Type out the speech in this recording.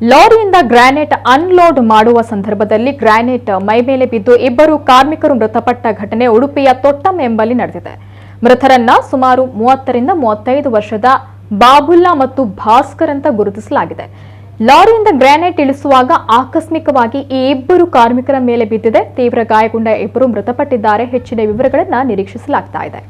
ಲಾರಿಯಿಂದ granite unload ಮಾಡುವ ಸಂದರ್ಭದಲ್ಲಿ granite ಮೈಮೇಲೆ ಬಿದ್ದು ಇಬ್ಬರು ಕಾರ್ಮಿಕರು ಮೃತಪಟ್ಟ ಘಟನೆ ಉಡುಪಿಯ ತೊಟ್ಟಂ ಎಂಬಲ್ಲಿ ನಡೆದಿದೆ. ಮೃತರನ್ನ ಸುಮಾರು 30 ರಿಂದ 35 ವರ್ಷದ ಬಾಬುಲ್ಲಾ ಮತ್ತು ಭಾಸ್ಕರ್ ಅಂತ ಗುರುತಿಸಲಾಗಿದೆ. ಲಾರಿಯಿಂದ ಗ್ರಾನೈಟ್ ಇಳಿಸುವಾಗ ಆಕಸ್ಮಿಕವಾಗಿ ಈ ಇಬ್ಬರು ಕಾರ್ಮಿಕರ ಮೇಲೆ ಬಿದ್ದಿದೆ. ತೀವ್ರ ಗಾಯಗೊಂಡ ಇಬ್ಬರು ಮೃತಪಟ್ಟಿದ್ದಾರೆ. ಹೆಚ್ಚಿನ ವಿವರಗಳನ್ನು ನಿರೀಕ್ಷಿಸಲಾಗ್ತಾ ಇದೆ.